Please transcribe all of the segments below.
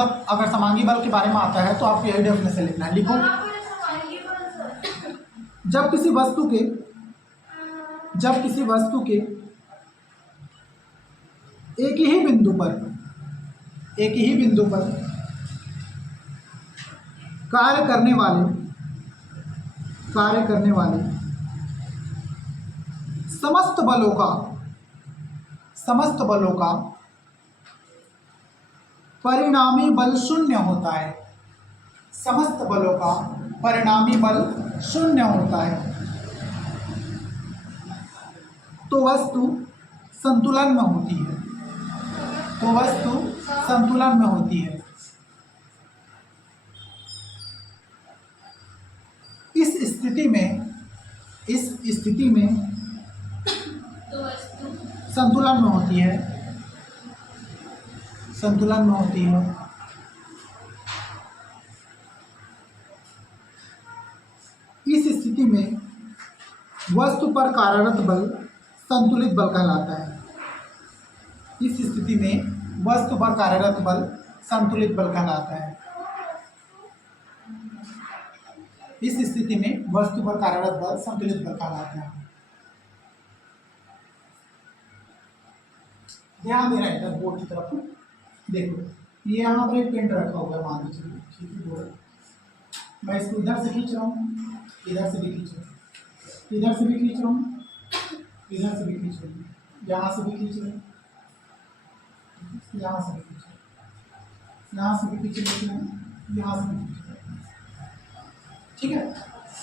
मतलब अगर समांगी बल के बारे में आता है तो आपको यही डेफिनेशन लिखना है। लिखो, जब किसी वस्तु के एक ही बिंदु पर कार्य करने वाले समस्त बलों का परिणामी बल शून्य होता है। समस्त बलों का परिणामी बल शून्य होता है तो वस्तु संतुलन में होती है। इस स्थिति में संतुलन में होती है। इस स्थिति में वस्तु पर कार्यरत बल संतुलित बल कहलाता है। इस स्थिति में वस्तु पर कार्यरत बल संतुलित बल कहलाता है। इस स्थिति में वस्तु पर कार्यरत बल संतुलित बल कहलाता है। ध्यान देना इधर बोर्ड की तरफ। देखो, ये यहाँ पर एक पेंट रखा हुआ है, मान लीजिए, ठीक है बोर्ड। मैं इसको इधर से खींच रहा हूँ, इधर से भी खींच रहा हूँ, इधर से भी खींच रहा हूँ, इधर से भी खींच रहा हूँ, यहाँ से भी खींच रहा हूँ, यहाँ से भी खींच रहा हूँ, यहाँ से भी खींच रहा हूँ, यहाँ से भी खींच रहा हूँ। ठीक है,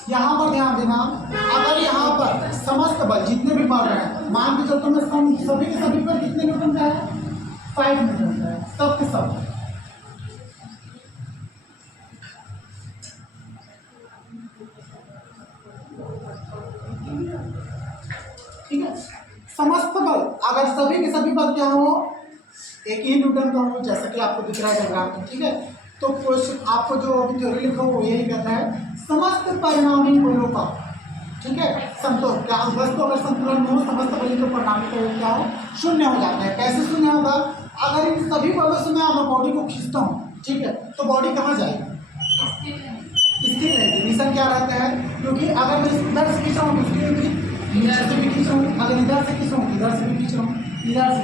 यहाँ पर ध्यान देना, अगर यहाँ पर समस्त बल जितने भी बल रहे हैं, मान के चलते मैं सभी के सभी पर कितने न्यूटन का है, 5 न्यूटन का है, सब के सब। ठीक है, समस्त बल अगर सभी के सभी बल क्या हो, एक ही न्यूटन का हो, जैसा कि आपको दिख रहा है डायग्राम में। ठीक है, तो आपको जो अभी थ्योरी लिखा हो वो यही कहता है समस्त परिणामी बलों का, ठीक है, संतुलन क्या वस्तु अगर संतुलन में हो, समस्त बलों के परिणामी बल क्या हो, शून्य हो जाता है। कैसे शून्य होगा, अगर इन सभी बलों से मैं बॉडी को खींचता हूँ, ठीक है, तो बॉडी कहाँ जाएगी, स्थिर रहेगी। रीजन क्या रहता है, क्योंकि अगर मैं इधर से खींच रहा हूँ नीचे से भी खींच रहा हूँ, अगर इधर से खींच रहा हूँ इधर से भी खींच रहा हूँ, इधर से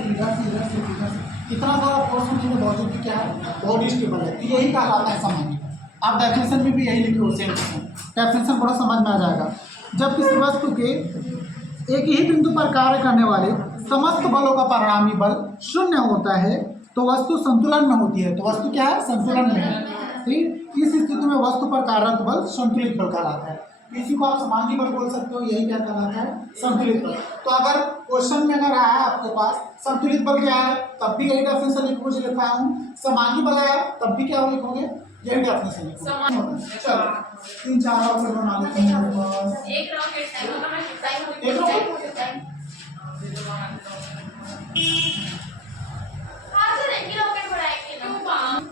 इतना सारा फोर्स होने के बावजूद भी क्या है, बॉडी स्टेबल है। तो यही कहलाता है समांगी। आप डेफिनेशन में भी यही लिखे हो, सेम डेफिनेशन बड़ा समझ में आ जाएगा। जब किसी वस्तु के एक ही बिंदु पर कार्य करने वाले समस्त बलों का परिणामी बल शून्य होता है तो वस्तु संतुलन में होती है। तो वस्तु क्या है, संतुलन में है। ठीक, इस स्थिति में वस्तु पर कार्यरत बल संतुलित बल कहलाता है। इसी को आप समांगी बल बोल सकते हो, यही क्या कहलाता है, संतुलित बल। तो अगर क्वेश्चन में अगर आया आपके पास संतुलित बल क्या है, तब भी यही डेफिनेशन लिखोगे जो लिखा हूँ। समांगी बल है तब भी क्या लिखोगे, यही डेफिनेशन लिखोगे। चलो 3-4 ऑप्शन बना लेते हैं।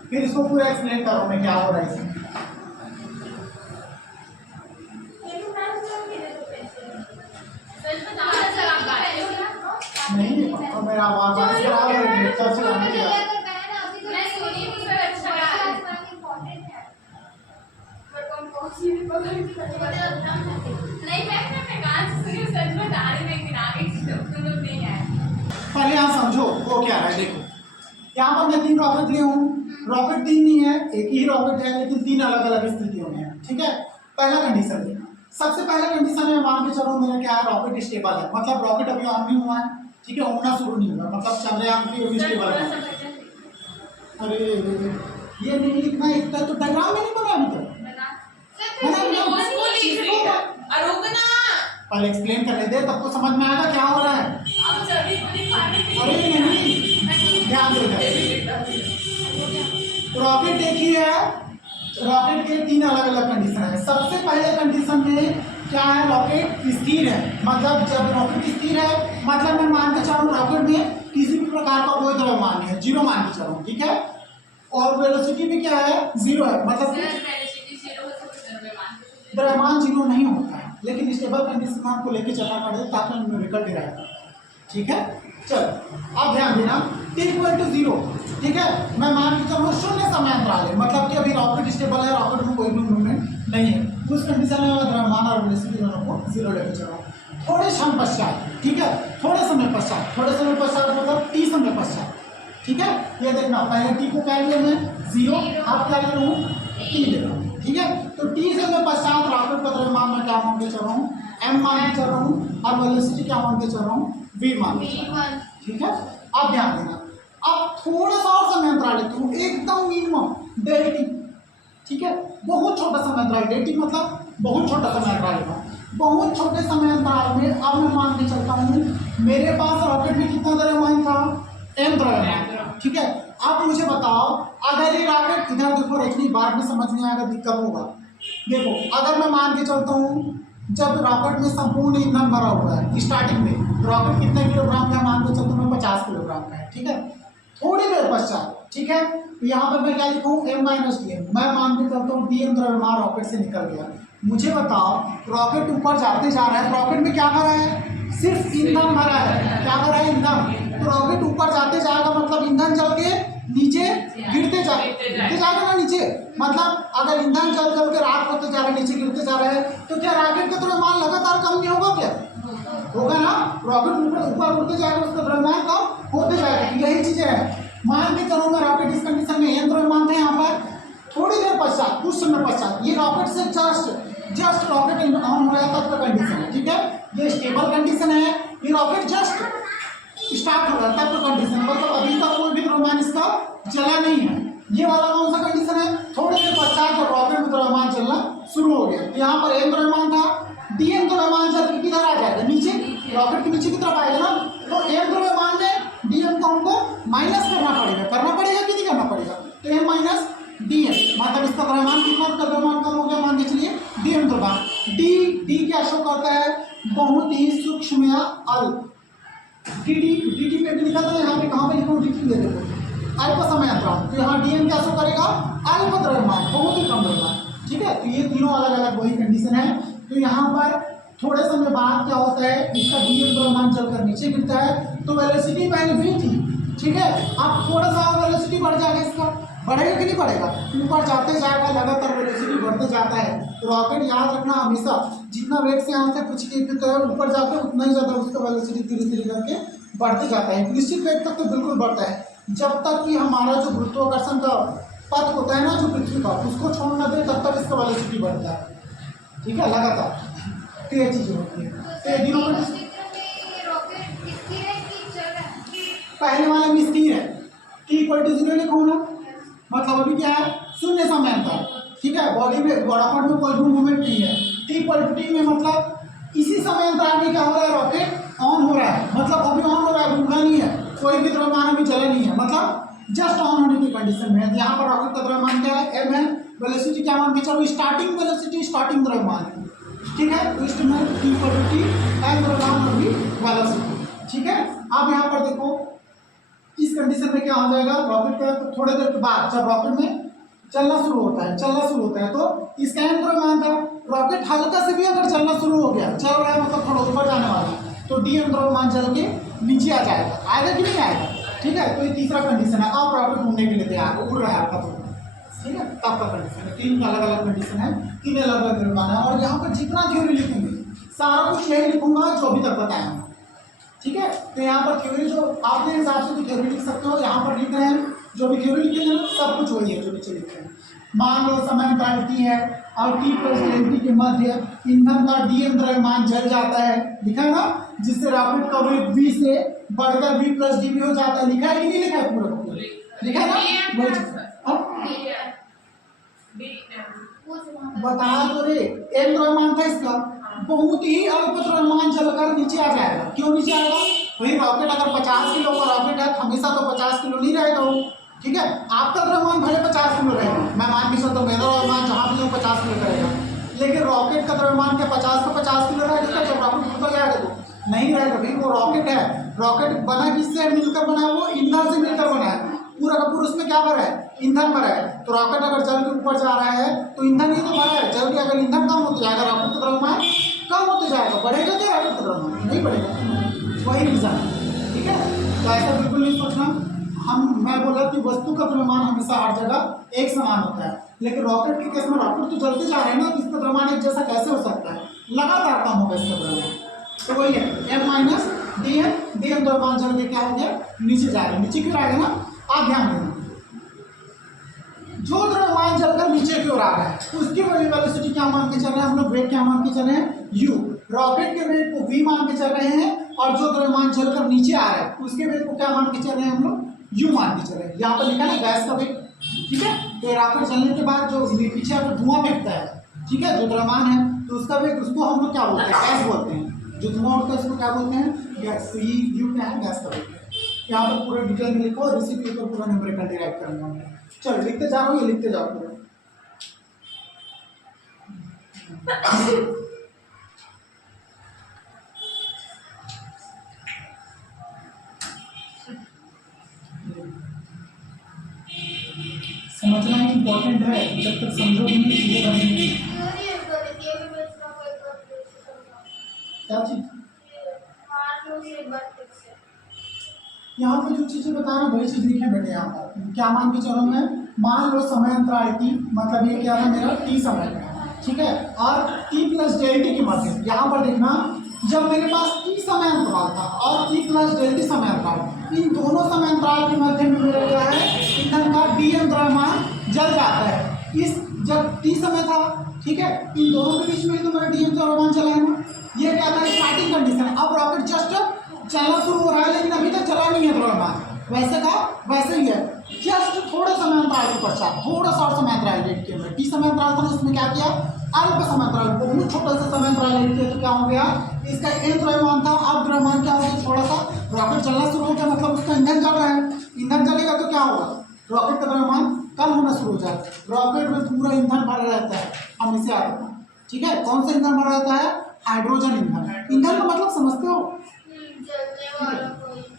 फिर इसको पूरा एक्सप्लेन करो मैं क्या हो रहा है इसमें। नहीं, मेरा आवाज खराब है, चल चलाने के बाद पहले यहाँ समझो वो क्या है। देखो, यहाँ पर मैं 3 रॉकेट लिए हूँ, रॉकेट 3 नहीं है, एक ही रॉकेट है, लेकिन 3 अलग अलग स्थितियों में है। ठीक है, पहला कंडीशन देखना। सबसे पहला कंडीशन में मान के चलो मेरा क्या है, रॉकेट स्टेबल है, मतलब रॉकेट अभी ऑन नहीं हुआ है, ठीक है, उड़ना शुरू नहीं हुआ, मतलब चंद्रयान की अभी स्टेबल है। अरे ये नहीं लिखना, इतना तो डायग्राम में नहीं बना अभी तक, पहले एक्सप्लेन करने दे तब तो समझ में आएगा क्या हो रहा है। अरे नहीं, ध्यान दो। रॉकेट एक ही है, रॉकेट के 3 अलग अलग कंडीशन है। सबसे पहले कंडीशन में क्या है, रॉकेट स्थिर है, मतलब जब रॉकेट स्थिर है मतलब मैं मान के चलूँ रॉकेट में किसी भी प्रकार का कोई द्रव्यमान नहीं है, 0 मान के चलूँ, ठीक है, और वेलोसिटी भी क्या है, 0 है, मतलब द्रव्यमान 0 नहीं होता है, लेकिन स्टेबल कंडीशन में आपको लेके चलना पड़ेगा ताकि न्यूमेरिकल डिराइव। ठीक है, चलो अब ध्यान देना, टी इक्वल टू 0, ठीक है। मैं मान के चलूँ शून्य समय अंतराल है, मतलब कि अभी रॉकेट स्टेबल है, रॉकेट में कोई भी मूवमेंट नहीं है, उस कंडीशन में द्रव्यमान और वेलोसिटी दोनों को 0 लेकर चल रहा हूँ। थोड़े क्षण पश्चात, ठीक है, थोड़े समय पश्चात मतलब टी समय पश्चात, ठीक है। ये देखना, पहले टी को क्या लिया मैं 0, आप क्या ले रहा हूँ टी ले रहा हूँ, ठीक है। तो टी समय पश्चात रॉकेट का द्रव्यमान मैं क्या मान के चल रहा हूँ, m मान के चल रहा हूँ, और वेलोसिटी क्या मान के चल रहा हूँ, v मान के चल रहा हूँ, ठीक है। अब ध्यान देना, अब थोड़ा सा और समय अंतराल लेता हूँ, एकदम मिनिमम डेल टी, ठीक है, बहुत छोटा समय अंतराल, डेल टी मतलब बहुत छोटा समय अंतराल लेता हूँ। बहुत छोटे समय अंतराल में अब मैं मान के चलता हूँ मेरे पास रॉकेट में कितना द्रव्यमान था, m द्रव्यमान, ठीक है। अब मुझे बताओ, अगर ये रॉकेट इधर देखो, रखनी बाद में समझ में आएगा, दिक्कत होगा। देखो, अगर मैं मान के चलता हूँ जब रॉकेट में संपूर्ण ईंधन भरा हुआ है, स्टार्टिंग में रॉकेट कितने किलोग्राम का मान के चलता हूँ, 50 किलोग्राम का है, ठीक है। थोड़ी देर पश्चात, ठीक है, तो यहाँ पर मैं क्या लिखूँ, m माइनस डी एम, मैं मान के चलता हूँ डी एम द्रव्यमान रॉकेट से निकल गया। मुझे बताओ, रॉकेट ऊपर जाते जा रहा है, रॉकेट में क्या भरा है, सिर्फ ईंधन भरा है, क्या भरा है, ईंधन। तो रॉकेट ऊपर जाते जाएगा, मतलब ईंधन जल के नीचे गिरते जाएगा ना नीचे, मतलब अगर ईंधन जल के राख होते जा रहा है, नीचे गिरते जा रहा है, तो क्या रॉकेट का द्रव्यमान लगातार कम नहीं होगा, क्या होगा ना। रॉकेट ऊपर उड़ते जाएगा, उसका द्रव्यमान कम होते जाएगा, यही चीजें है। मान के चलो मैं रॉकेट इस कंडीशन में द्रव्यमान था, यहाँ पर थोड़ी देर पश्चात, कुछ समय पश्चात ये रॉकेट से जस्ट रॉकेट ऑन हो रहा है तब का कंडीशन है, ठीक है। ये स्टेबल कंडीशन है, ये रॉकेट जस्ट स्टार्ट हो रहा है तब का कंडीशन है, मतलब अभी तक कोई भी द्रव्यमान इसका चला नहीं है। ये वाला कौन सा कंडीशन है, थोड़ी देर पश्चात जब रॉकेट में द्रव्यमान चलना शुरू हो गया, यहाँ पर m द्रव्यमान था, dm द्रव्यमान चल के किधर आ जाएगा, नीचे, रॉकेट के नीचे की तरफ आएगा ना। तो m द्रव्यमान में dm को हमको माइनस करना पड़ेगा कि नहीं करना पड़ेगा, तो m माइनस dm, मतलब इसका द्रव्यमान कितना, द्रव्यमान कम हो गया, मान के चलिए dm द्रव्यमान, d क्या शो करता है, बहुत ही सूक्ष्म या अल्प, dt पे भी लिखा था, यहाँ पे कहाँ पे लिखा हूँ, dt ले देखो, अल्प समय अंतराल, तो यहाँ dm क्या शो करेगा, अल्प द्रव्यमान, बहुत ही कम द्रव्यमान, ठीक है। तो ये तीनों अलग अलग वही कंडीशन है। तो यहाँ पर थोड़े समय बाद क्या होता है, इसका dm द्रव्यमान चलकर नीचे गिरता है, तो वेलोसिटी पहले v थी, ठीक है। अब थोड़ा सा और वेलोसिटी बढ़ जाएगा, इसका बढ़ेगा कि नहीं बढ़ेगा, ऊपर जाते जाएगा, लगातार वेलोसिटी बढ़ते जाता है। तो रॉकेट याद रखना हमेशा, जितना वेग से यहाँ से कुछ ऊपर जाते हैं उतना ही ज़्यादा उसका वेलोसिटी धीरे धीरे करके बढ़ते जाता है। निश्चित वेग तक तो बिल्कुल बढ़ता है, जब तक कि हमारा जो गुरुत्वाकर्षण का पथ होता है ना, जो पृथ्वी का, उसको छोड़ न दे तब तक इसका वेलोसिटी बढ़ता है, ठीक है, लगातार। तो ये चीज़ें होती है। तो ये दिनों में पहले वाला में स्थिर है, t इक्वल टू 0 लिखो ना, मतलब अभी क्या है, शून्य समय अंतर, ठीक है। बॉडी में रॉकेट में कोई भी मूवमेंट नहीं है, t इक्वल टू t में मतलब इसी समय अंतराल में क्या हो रहा है, रॉकेट ऑन हो रहा है, मतलब अभी ऑन हो रहा है, घूमना नहीं है, कोई भी द्रव्यमान अभी चला नहीं है, मतलब जस्ट ऑन होने की कंडीशन में है। यहाँ पर रॉकेट का द्रव्यमान क्या है, m है, वेलोसिटी क्या मान के चलो, स्टार्टिंग वेलोसिटी, स्टार्टिंग द्रव्यमान है, ठीक है। तो इसमें t equal to t, m द्रव्यमान और v वेलोसिटी, ठीक है। अब यहाँ पर देखो, इस कंडीशन में क्या हो जाएगा, रॉकेट का तो थोड़ी देर के बाद जब रॉकेट में चलना शुरू होता है तो इसका m द्रव्यमान था, रॉकेट हल्का से भी अगर चलना शुरू हो गया, चल रहा है मतलब थोड़ा ऊपर जाने वाला, तो dm द्रव्यमान चल के नीचे आ जाएगा, आएगा कि नहीं आएगा, ठीक है। तो ये तीसरा कंडीशन है, अब रॉकेट घूमने के लिए तैयार हो, उड़ रहा है आपका, ठीक है, तब का कंडीशन है। तीन अलग अलग कंडीशन है, तीन अलग अलग द्रव्यमान है, और यहाँ पर जितना थ्योरी लिखूंगी सारा कुछ यही लिखूंगा जो अभी तक बताया हूँ, ठीक है। तो यहाँ पर थ्योरी जो आपके हिसाब से भी थ्योरी लिख सकते हो, यहाँ पर लिख रहे हैं जो भी थ्योरी लिखे हैं सब कुछ वही है जो नीचे लिखे हैं। मान लो समय अंतराल t है और t प्लस डेल टी के मध्य ईंधन का dm द्रव्यमान जल जाता है, लिखा है ना, जिससे रॉकेट का वेग v से बढ़कर v प्लस डी हो जाता है, लिखा है कि नहीं लिखा है, पूरा लिखा है ना, बताया तो रे, m द्रव्यमान था इसका, बहुत ही अल्प द्रव्यमान चलकर नीचे आ जाएगा, क्यों नीचे आएगा, वही रॉकेट अगर 50 किलो का रॉकेट है, हमेशा तो 50 किलो नहीं रहेगा वो, ठीक है। आपका द्रव्यमान भले 50 किलो रहेगा, मैं मान भी सकता हूँ मेरा द्रव्यमान जहाँ भी 50 किलो रहेगा, लेकिन रॉकेट का द्रव्यमान क्या 50 का 50 किलो रहेगा, जब रॉकेट ऊपर जाएगा तो नहीं रहेगा भाई, वो रॉकेट है, रॉकेट बना किससे मिलकर बना है, वो ईंधन से मिलकर बना है, पूरा का पूरा उसमें क्या भरा है, ईंधन भरा है। तो रॉकेट अगर जल के ऊपर जा रहा है तो ईंधन ही तो भरा है, जल के अगर ईंधन कम होता जाएगा रॉकेट का द्रव्यमान कम होते जाएगा, बढ़ेगा क्या रॉकेट का द्रव्यमान, नहीं बढ़ेगा, वही रीजन है, ठीक है। तो ऐसा बिल्कुल नहीं सोचना। मैं बोला कि वस्तु का द्रव्यमान हमेशा हर जगह एक समान होता है, लेकिन रॉकेट के केस में रॉकेट तो चलते जा रहे हैं ना, तो इसका द्रव्यमान एक जैसा कैसे हो सकता है, लगातार कम होगा इसका द्रव्यमान। तो वही है m माइनस डी एम, द्रव्यमान चल के क्या हो गया, नीचे जा रहा है। नीचे क्यों आएगा ना, आप ध्यान देना, जो द्रव्यमान चलकर नीचे की ओर आ रहा है उसकी वेलोसिटी क्या मान के चल रहे हैं हम लोग, वेग क्या मान के चल रहे हैं, u। रॉकेट के वेग को v मान के चल रहे हैं, और जो द्रव्यमान चलकर नीचे आ रहा है उसके वेग को क्या मान के चल रहे हैं हम लोग, u मान के चल रहे हैं। यहाँ पर लिखा है गैस का वेग, ठीक है। तो रॉकेट चलने के बाद जो पीछे पर धुआं फेंकता है, ठीक है, जो द्रव्यमान है तो उसका वेग, उसको हम लोग क्या बोलते हैं, गैस बोलते हैं। जो धुआं उठता है उसको क्या बोलते हैं, गैस। तो ये u क्या है, गैस का वेग है। यहाँ पर पूरा डिटेल में लिखो, और इसी के ऊपर पूरा न्यूमेरिकल डिराइव करेंगे। चलो लिखते जा रहा हूँ, ये लिखते जाओ पूरा। समझना इम्पोर्टेंट है, जब तक समझोगे नहीं चीजें बनेंगी। क्या चीज, यहाँ पर जो चीजें बता रहा हूँ वही चीज लिखे बेटे। यहाँ पर क्या मान के चलो, मैं मान लो समय अंतराल t, मतलब ये क्या है मेरा t समय है, ठीक है, और t प्लस डेल टी के मध्य। यहाँ पर देखना, जब मेरे पास t समय अंतराल था और t प्लस डेल टी समय अंतराल, इन दोनों समय अंतराल के मध्य में मेरा क्या है, ईंधन का dm द्रव्यमान जल जाता है। इस जब t समय था, ठीक है, इन दोनों के बीच में तो मेरा dm द्रव्यमान चला है ना। ये क्या था, स्टार्टिंग कंडीशन। अब रॉकेट जस्ट चलना शुरू हो रहा है, लेकिन अभी तक चला नहीं है द्रव्यमान, वैसे का वैसे ही है। जस्ट थोड़ा समय अंतराल के पश्चात, थोड़ा सा समय अंतराल लेट किया, टी समय अंतराल था, उसमें क्या किया, अल्प समय अंतराल, बहुत छोटा सा समय अंतराल लेट किया, तो क्या हो गया, इसका एन द्रव्यमान था, अब द्रव्यमान क्या हो गया, थोड़ा सा, रॉकेट चलना शुरू हो गया, मतलब उसका ईंधन जल रहा है। ईंधन जलेगा तो क्या होगा, रॉकेट का द्रव्यमान कम होना शुरू हो जाएगा। रॉकेट में पूरा ईंधन भरा रहता है, हम इसे आते हैं, ठीक है। कौन सा ईंधन भरा रहता है, हाइड्रोजन ईंधन। ईंधन का मतलब समझते हो,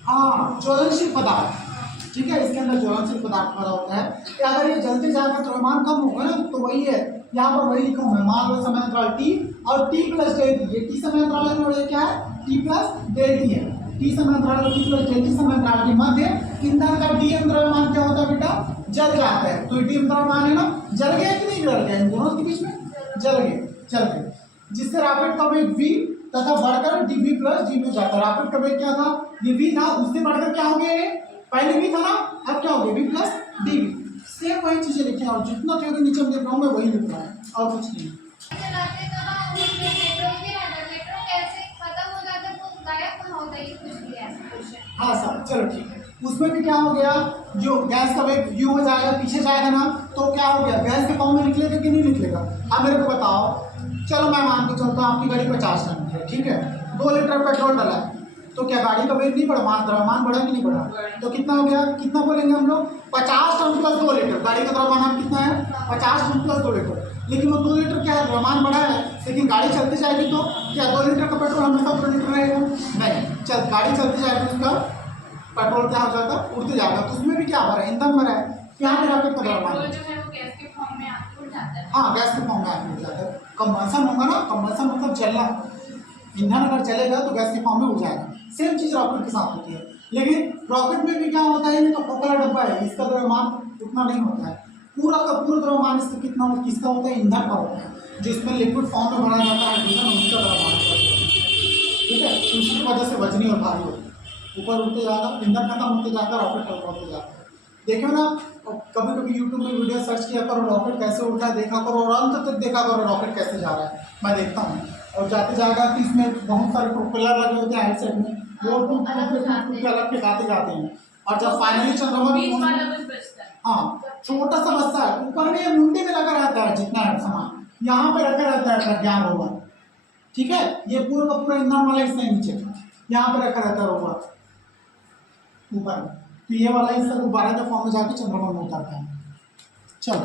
हाँ, ज्वलनशील पदार्थ, ठीक है, इसके अंदर ज्वलनशील पदार्थ भरा होता है। कि अगर ये जलते जाएगा तो द्रव्यमान कम होगा ना, तो वही है, यहाँ पर वही लिखा हूँ मैं, मान लो समय अंतराल t और t प्लस डेल टी। ये t समय अंतराल है और ये क्या है, t प्लस डेल टी है। t समय अंतराल और t प्लस डेल टी समय अंतराल के मध्य ईंधन का dm द्रव्यमान क्या होता है बेटा, जल जाता है। तो dm द्रव्यमान है ना, जल गया कि नहीं जल गया, इन दोनों के बीच में जल गए, चल गए, जिससे रॉकेट का वेग v तथा बढ़कर dv प्लस dv हो जाता है। रॉकेट का वेग क्या था, ये v था, उससे बढ़कर क्या हो गया, ये पहले v था ना, अब क्या हो गया, v प्लस dv। सेम वही चीजें लिखे, और जितना थ्योरी नीचे लिख रहा हूँ मैं वही लिख रहा हूँ, और कुछ नहीं। हाँ सर, चलो ठीक है। उसमें भी क्या हो गया, जो गैस का वेग u हो जाएगा, पीछे जाएगा ना, तो क्या हो गया, गैस के फॉर्म में निकलेगा कि नहीं निकलेगा। अब मेरे को बताओ, चलो मैं मान के चलता हूँ आपकी गाड़ी 50 टन की है, ठीक है, 2 लीटर पेट्रोल डाला है, तो क्या गाड़ी का वेग नहीं बढ़ा, द्रव्यमान बढ़ा कि नहीं बढ़ा, तो कितना हो गया, कितना बोलेंगे हम लोग, 50 टन प्लस 2 लीटर। गाड़ी का द्रव्यमान कितना है, 50 टन प्लस 2 लीटर। लेकिन वो 2 लीटर क्या है, द्रव्यमान बढ़ा है, लेकिन गाड़ी चलती जाएगी तो क्या 2 लीटर का पेट्रोल हमेशा 2 लीटर रहेगा, नहीं, चल गाड़ी चलती जाएगी, उसका पेट्रोल क्या हो जाएगा, उड़ते जाएगा। तो उसमें भी क्या भरा है, ईंधन भरा है, यहाँ पे रॉकेट का द्रव्यमान, हाँ गैस के फॉर्म में आके उड़ जाता है। कंबंशन होगा ना, कंबंशन मतलब जलना, ईंधन अगर चलेगा तो गैस के फॉर्म में उड़ जाएगा। सेम चीज रॉकेट के साथ होती है, लेकिन रॉकेट में भी क्या होता है, ये तो खोखला डब्बा है, इसका द्रव्यमान उतना नहीं होता है। पूरा का पूरा द्रव्यमान इसका कितना होता है, किसका होता है, ईंधन का होता है, जिसमें लिक्विड फॉर्म में भरा जाता है हाइड्रोजन, उसका द्रव्यमान होता है, ठीक है। उसकी वजह से वजनी और भारी होती है, ऊपर उठते जाएगा, ईंधन खत्म होते जाता है, रॉकेट खत्म होते जाता है। देखो ना, कभी कभी यूट्यूब में वीडियो सर्च किया करो, रॉकेट कैसे उठा है देखा करो, और अंत तक देखा करो रॉकेट कैसे जा रहा है, मैं देखता हूँ। और जाते जाएगा कि इसमें बहुत सारे प्रोपेलर लगे होते हैं साइड में, वो अलग के गाते जाते हैं, और जब फाइनली चंद्रमा, हाँ छोटा सा बच्चा है, ऊपर में ये मुंडी में लगा रहता है, जितना है सामान यहाँ पे रखा रहता है प्रज्ञान रोवर, ठीक है। ये पूरा का पूरा ईंधन वाला हिस्सा नीचे यहाँ पे रखा रहता है रोवर ऊपर, तो ये वाला हिस्सा गुब्बारा के फॉर्म में जाके चंद्रमा में उतरता है। चलो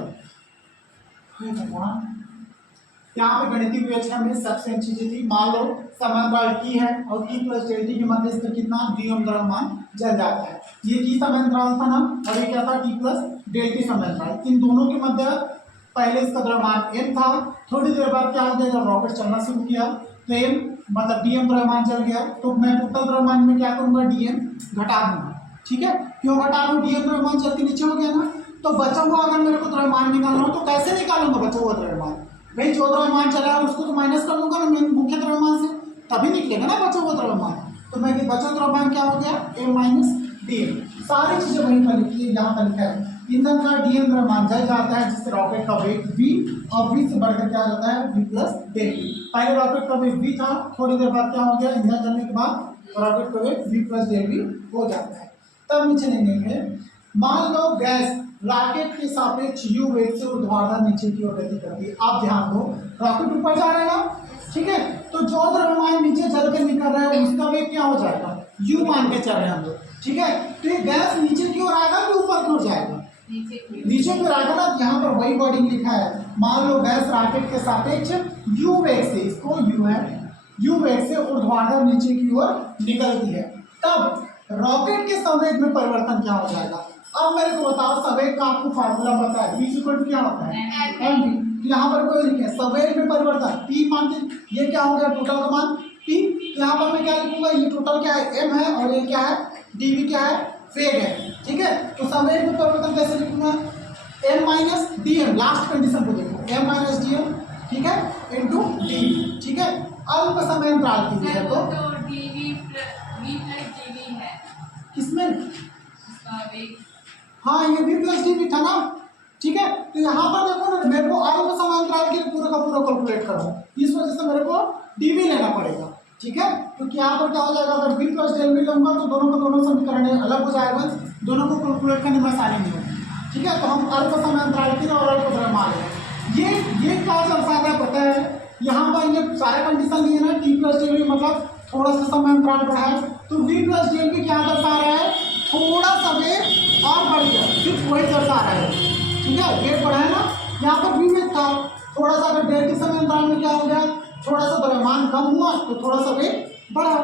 यहाँ पे गणितीय विवेचना में सबसे अच्छी चीज थी, मान लो समांतराल t है और t प्लस डेल टी के मध्य इसका कितना dm द्रव्यमान जल जाता है। ये t समांतराल था ना, और ये क्या था, t प्लस डेल टी समांतराल। इन दोनों के मध्य पहले इसका द्रव्यमान m था, थोड़ी देर बाद क्या हो गया, जब रॉकेट चलना शुरू किया तो m मतलब dm द्रव्यमान जल गया, तो मैं टोटल द्रव्यमान में क्या करूंगा, dm घटा दूंगा, ठीक है, क्यों घटा रहा हूँ, डी एम द्रव्यमान चल के नीचे हो गया ना। तो बचा हुआ अगर मेरे को द्रव्यमान निकालना हो तो कैसे निकालूंगा बचा हुआ द्रव्यमान, भाई जो द्रव्यमान चला है उसको तो माइनस कर लूंगा ना मुख्य द्रव्यमान से, तभी निकलेगा ना बचा हुआ द्रव्यमान। तो मैं बचा द्रव्यमान क्या हो गया, ए माइनस डी एम। सारी चीजें वहीं पर लिखी है, यहाँ पर लिखा है ईंधन का डी एम द्रव्यमान जल जाता है जिससे रॉकेट का वेग v, और v से बढ़कर क्या जाता है v प्लस डेल वी। पहले रॉकेट का वेग v था, थोड़ी देर बाद क्या हो गया, ईंधन जलने के बाद रॉकेट का वेग v प्लस डेल वी हो जाता है। तब नीचे लिखेंगे, मान लो गैस रॉकेट के सापेक्ष u वेग से ऊर्ध्वाधर नीचे की ओर गति करती है। आप ध्यान दो, रॉकेट ऊपर जा रहा है ना, ठीक है, तो जो द्रव्यमान नीचे चल के निकल रहा है उसका वेग क्या हो जाएगा, u मान के चल रहे हैं हम लोग, ठीक है। तो ये गैस नीचे की ओर आएगा कि ऊपर की ओर जाएगा, नीचे की ओर आएगा ना। यहाँ पर वही वर्डिंग लिखा है, मान लो गैस रॉकेट के सापेक्ष u वेग से, इसको u है, u वेग से ऊर्ध्वाधर नीचे की ओर निकलती है, तब रॉकेट के संवेग में परिवर्तन क्या हो जाएगा। अब मेरे को बताओ, संवेग का आपको फार्मूला पता है, v क्या होता है mv। यहाँ पर कोई लिखे संवेग में परिवर्तन p मानते, ये क्या हो गया टोटल का मान p। यहाँ पर मैं क्या लिखूंगा, ये टोटल क्या है m है, और ये क्या है dv क्या है वेग है, ठीक है। तो संवेग में परिवर्तन कैसे लिखूंगा, m minus D M, last condition को देखो, m माइनस डी एम, ठीक है, इंटू डी, ठीक है। अल्प समय अंतराल की है तो किसमें, हाँ ये v प्लस डी था ना, ठीक है। तो यहाँ पर देखो ना, मेरे को अल्प समय अंतराल के लिए पूरा का पूरा कैलकुलेट करो, इस वजह से मेरे को dv लेना पड़ेगा, ठीक है। क्योंकि यहाँ पर क्या हो जाएगा, अगर v प्लस डेल वी लूंगा तो दोनों का दोनों समीकरण अलग हो जाएगा, दोनों को कैलकुलेट करने में आसानी नहीं होगी, ठीक है। तो हम अल्प समय अंतराल की और अल्प द्रव्यमान है, ये क्या दर्शाता है पता है, यहाँ पर ये सारे कंडीशन दिए ना, t प्लस डेल वी मतलब थोड़ा सा समय अंतराल बढ़ा है, तो v प्लस डेल वी क्या दर्शा रहा है, थोड़ा सा वेग और बढ़ गया, सिर्फ वही दर्शा रहा है, ठीक है। वेग बढ़ा है ना, यहाँ पर v में था थोड़ा सा, अगर डेल के समय अंतराल में क्या हो गया, थोड़ा सा द्रव्यमान कम हुआ तो थोड़ा सा वेग बढ़ा,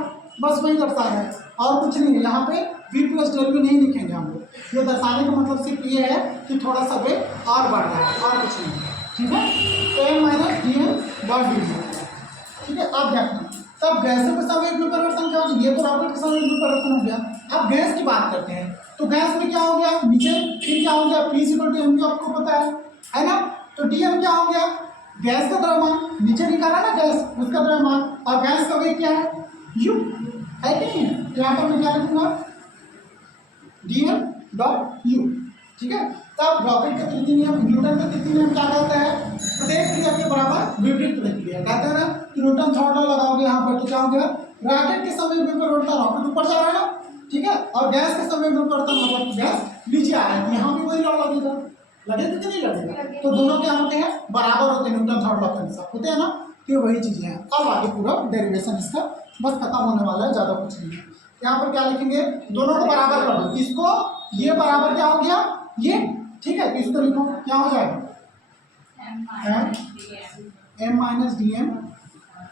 बस वही दर्शा है और कुछ नहीं है। यहाँ पे v प्लस डेल वी नहीं लिखेंगे हम लोग, ये दर्शाने का मतलब सिर्फ ये है कि थोड़ा सा वेग और बढ़ रहा है और कुछ नहीं, ठीक है। m minus D M dot D, ठीक है। अब देखना, तब गैसों के संवेग में परिवर्तन क्या होगा, ये तो रॉकेट के संवेग में परिवर्तन हो गया। अब गैस की बात करते हैं, तो गैस में क्या हो गया, नीचे फिर क्या हो गया, p इक्वल टू mv आपको पता है ना। तो dm क्या हो गया, गैस का द्रव्यमान, नीचे निकाला ना गैस उसका द्रव्यमान, और गैस का वेग क्या है u, है कि नहीं। तो यहाँ पर मैं क्या लिखूंगा, dm डॉट u, ठीक है। तब रॉकेट का तृतीय नियम, न्यूटन का तृतीय नियम क्या कहता है, प्रत्येक क्रिया के बराबर विपरीत प्रतिक्रिया, कहते हैं ना कि न्यूटन थर्ड लॉ लगाओगे यहाँ पर, तो क्या हो गया, रॉकेट के संवेग में परिवर्तन, रॉकेट ऊपर जा रहा है ना, ठीक है, और गैस के संवेग में परिवर्तन मतलब गैस नीचे आ रहा है, यहाँ भी वही लॉ लगेगा, लगेगा कि नहीं लगेगा। तो दोनों क्या होते हैं, बराबर होते हैं, न्यूटन थर्ड लॉ के अनुसार होते हैं ना, तो वही चीजें हैं। अब आगे पूरा डेरिवेशन इसका बस खत्म होने वाला है, ज्यादा कुछ नहीं है। यहाँ पर क्या लिखेंगे, दोनों को बराबर कर दो, इसको ये बराबर क्या हो गया ये, ठीक है। तो इसको लिखो क्या हो जाएगा, m minus D M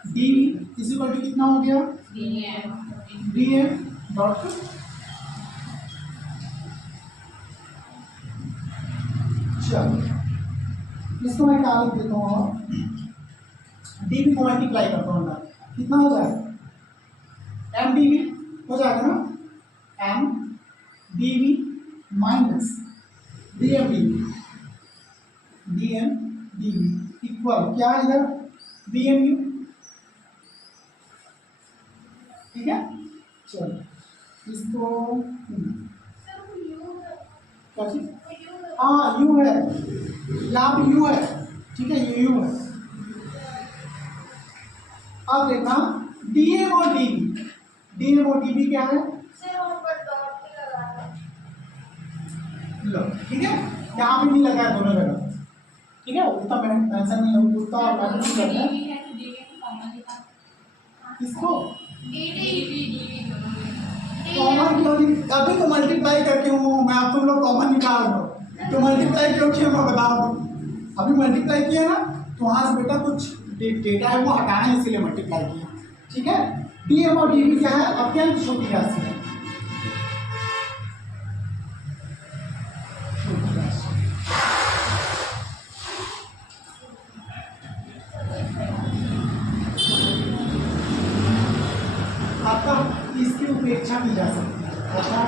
D is equal to कितना हो गया, डी एम डॉट, चलो इसको मैं क्या लिख देता हूँ, डी वी को मल्टीप्लाई करता हूँ, कितना हो जाएगा, एम डी वी हो जाएगा ना, M D V minus D M D V, D M D V equal क्या है इधर, डी एम यू, ठीक है। चलो इसको क्या चीज, हाँ यू है, यहाँ पे यू है, ठीक है, ये यू है। अब देखना डी एम और डी बी, डी एम और डी बी क्या है, लो ठीक है, यहाँ पे नहीं लगा है दोनों जगह, ठीक है, उतना मेंशन नहीं है, उतना और मैटर नहीं करता है इसको कॉमन क्यों नहीं, अभी तो मल्टीप्लाई करके हूँ मैं, आप तुम लोग कॉमन निकाल दो, तो मल्टीप्लाई क्यों किया मैं बता दूँ, अभी मल्टीप्लाई किया ना, तो वहाँ से बेटा कुछ डेटा है वो हटाना है, इसीलिए मल्टीप्लाई किया, ठीक है। डी एम और डी बी क्या है, अत्यंत छोटी राशि है, आपका इसकी उपेक्षा की जा सकती है। अच्छा,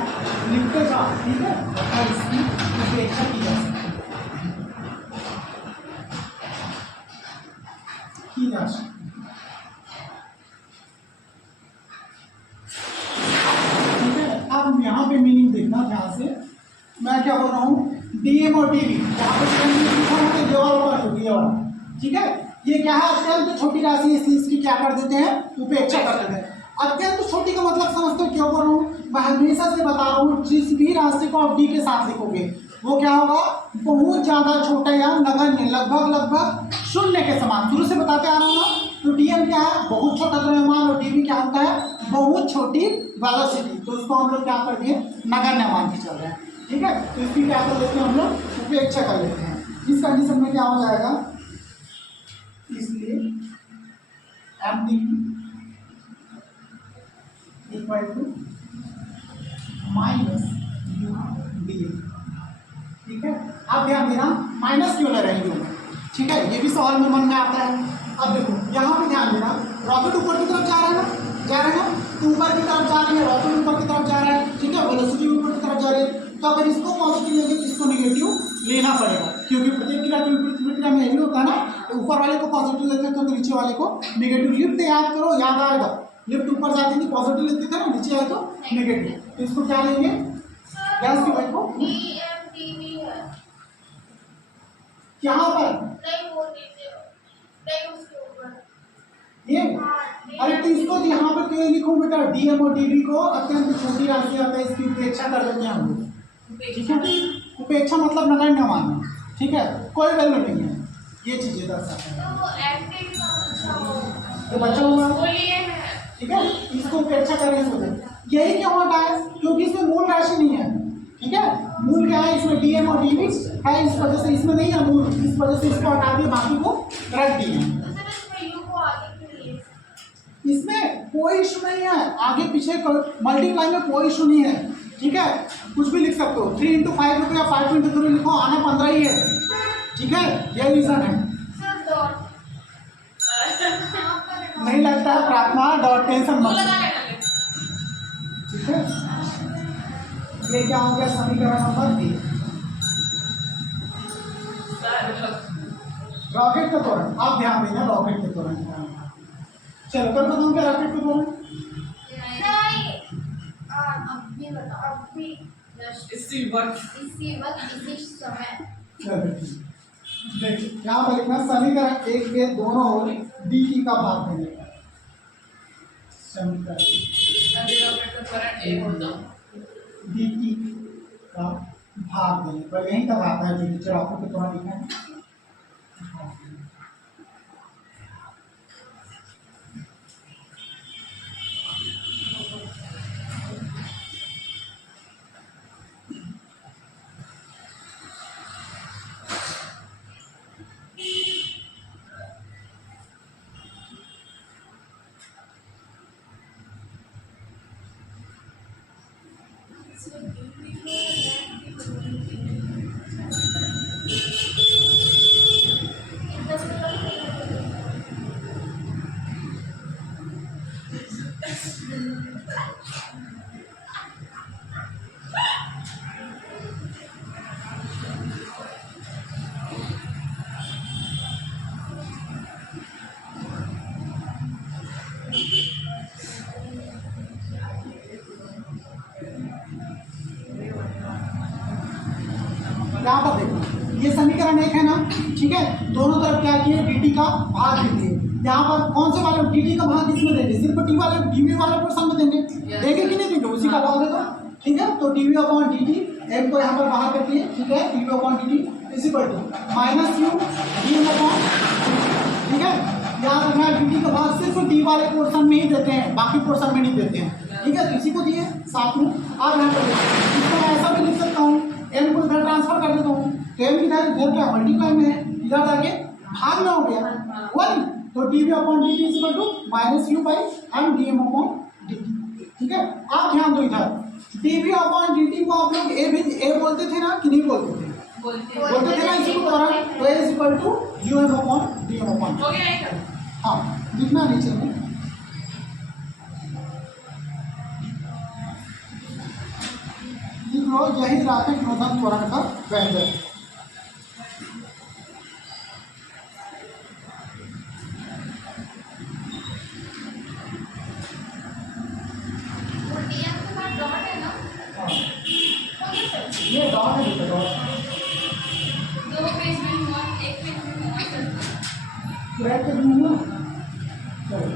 लिखते ठीक है, और इसकी उपेक्षा की जा सकती है, की जा सकती है। ठीक है, अब यहाँ पे मीनिंग देखना ध्यान से, मैं क्या बोल रहा हूँ, डीएम और डीवी, यहाँ पे ये वाला, ठीक है, ये क्या है, अत्यंत छोटी राशि, इसलिए इसकी क्या कर देते हैं, उपेक्षा कर देते हैं। अत्यंत छोटी का मतलब समझते हो क्यों बोल रहा हूँ, मैं हमेशा से बता रहा हूँ, जिस भी राशि को आप डी के साथ लिखोगे वो क्या होगा, बहुत ज्यादा छोटा या नगण्य, लगभग शून्य के समान, शुरू से बताते आ रहा हूँ ना। तो डीएम क्या है, बहुत छोटा द्रव्यमान, और डीवी क्या होता है, बहुत छोटी वेलोसिटी, तो उसको हम लोग क्या कर दिए, नगण्य मान के चल रहे हैं। ठीक है, तो इसकी क्या कर लेते हैं हम लोग, उपेक्षा कर लेते हैं। इस कंडीशन में क्या हो जाएगा, इसलिए M D equal to minus U D. ठीक है, अब ध्यान देना, माइनस क्यों ले रहे हैं, ठीक है, ये भी सवाल में मन में आता है। अब देखो यहाँ पे ध्यान देना, रॉकेट ऊपर की तरफ जा रहा है ना, तो ऊपर की तरफ जा रही है, रॉकेट ऊपर की तरफ जा रहा है, ठीक है, वेलोसिटी ऊपर की तरफ जा रही है, तो अगर इसको पॉजिटिव लेंगे तो इसको निगेटिव लेना पड़ेगा, क्योंकि प्रतिक्रिया में यही होता है ना, तो ऊपर वाले को पॉजिटिव लेते हैं तो नीचे वाले को निगेटिव। लिफ्ट याद करो, याद आएगा, लिफ्ट ऊपर जाती थी पॉजिटिव लेते थे ना, नीचे आए तो नेगेटिव, तो इसको क्या लेंगे, गैस की भाई को यहाँ पर ये, अरे तो इसको यहाँ पर क्यों लिखूं बेटा, डीएम और डीवी को अत्यंत छोटी राशि आता है, इसकी उपेक्षा कर देते हैं हम लोग। ठीक है, उपेक्षा मतलब नगण्य मानना, ठीक है, कोई वैल्यू नहीं है, ये चीजें दर्शाते हैं, तो बचा हुआ, ठीक है, इसको उपेक्षा करने से यही क्यों होता है, क्योंकि इसमें मूल राशि नहीं है। ठीक है, मूल क्या है, इसमें डीएम और डीवी है, इस वजह से इसमें नहीं है मूल, इस वजह से इसको हटा दिए, बाकी को रख दिए। इसमें कोई इशू नहीं है, आगे पीछे मल्टीप्लाई में कोई इशू नहीं है। ठीक है, कुछ भी लिख सकते हो, 3 × 5 लिखो या 5 × 3 लिखो, आना 15 ही है। ठीक है, ये रीजन है, नहीं लगता है प्रार्थना, डॉट टेंशन मत। ठीक है, ये क्या हो गया, समीकरण नंबर 3, रॉकेट का त्वरण। आप ध्यान देना, रॉकेट के त्वरण, चलो कर बताऊं क्या रॉकेट के त्वरण, इसी वक्त देखिए यहाँ पर लिखना, समीकरण 1 के दोनों ओर डी टी का भाग देने का, समीकरण डी टी का भाग देने पर, यहीं तक आता है, जो नीचे आपको के त्वरण लिखना है। यहाँ पर देखो, ये समीकरण 1 है ना, ठीक है, दोनों तरफ क्या किए, dt का भाग देंगे। यहाँ पर कौन से वाले dt का भाग किसमें देंगे, सिर्फ टी वाले, dv वाले पोर्शन में देंगे, देंगे कि नहीं देंगे, उसी का भाग देगा। ठीक है, तो dv/dt m को यहाँ पर बाहर करती है, ठीक है, dv/dt माइनस यू dm/, ठीक है, याद रखना dt का भाग सिर्फ डी वाले पोर्शन में ही देते हैं, बाकी पोर्शन में नहीं देते हैं। ठीक है, तो इसी को दिए साथ में। अब यहाँ पर इसको मैं ऐसा भी लिख सकता हूँ, एम को इधर ट्रांसफर कर देता हूँ, तो एम इधर इधर क्या मल्टीप्लाई में है, इधर आके भाग में हो गया 1, तो dv/dt minus you by M dm/dt। ठीक है, आप ध्यान दो, इधर dv/dt को आप लोग ए बोलते थे ना कि नहीं बोलते थे, बोलते थे ना, इसी को त्वरण, तो a =um/dm/, हो गया। हाँ लिखना नीचे में, लिखना जो यही राकेश नोधन त्वरण का व्यंजन। ये डॉट है बेटा, डॉट दो पेज में हुआ, एक पेज में हुआ करता। ब्रैकेट में हुआ। चलो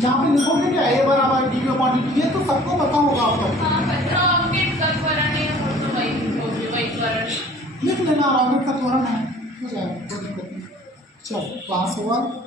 यहाँ पे लिखोगे क्या ए बराबर डी अपॉन डी, ये तो सबको पता होगा आपको। हाँ पता, अम्बेडकर त्वरण है और तो वही त्वरण। लिख लेना, अम्बेडकर त्वरण है, हो जाएगा, कोई दिक्कत नहीं। चलो क्लास ओवर।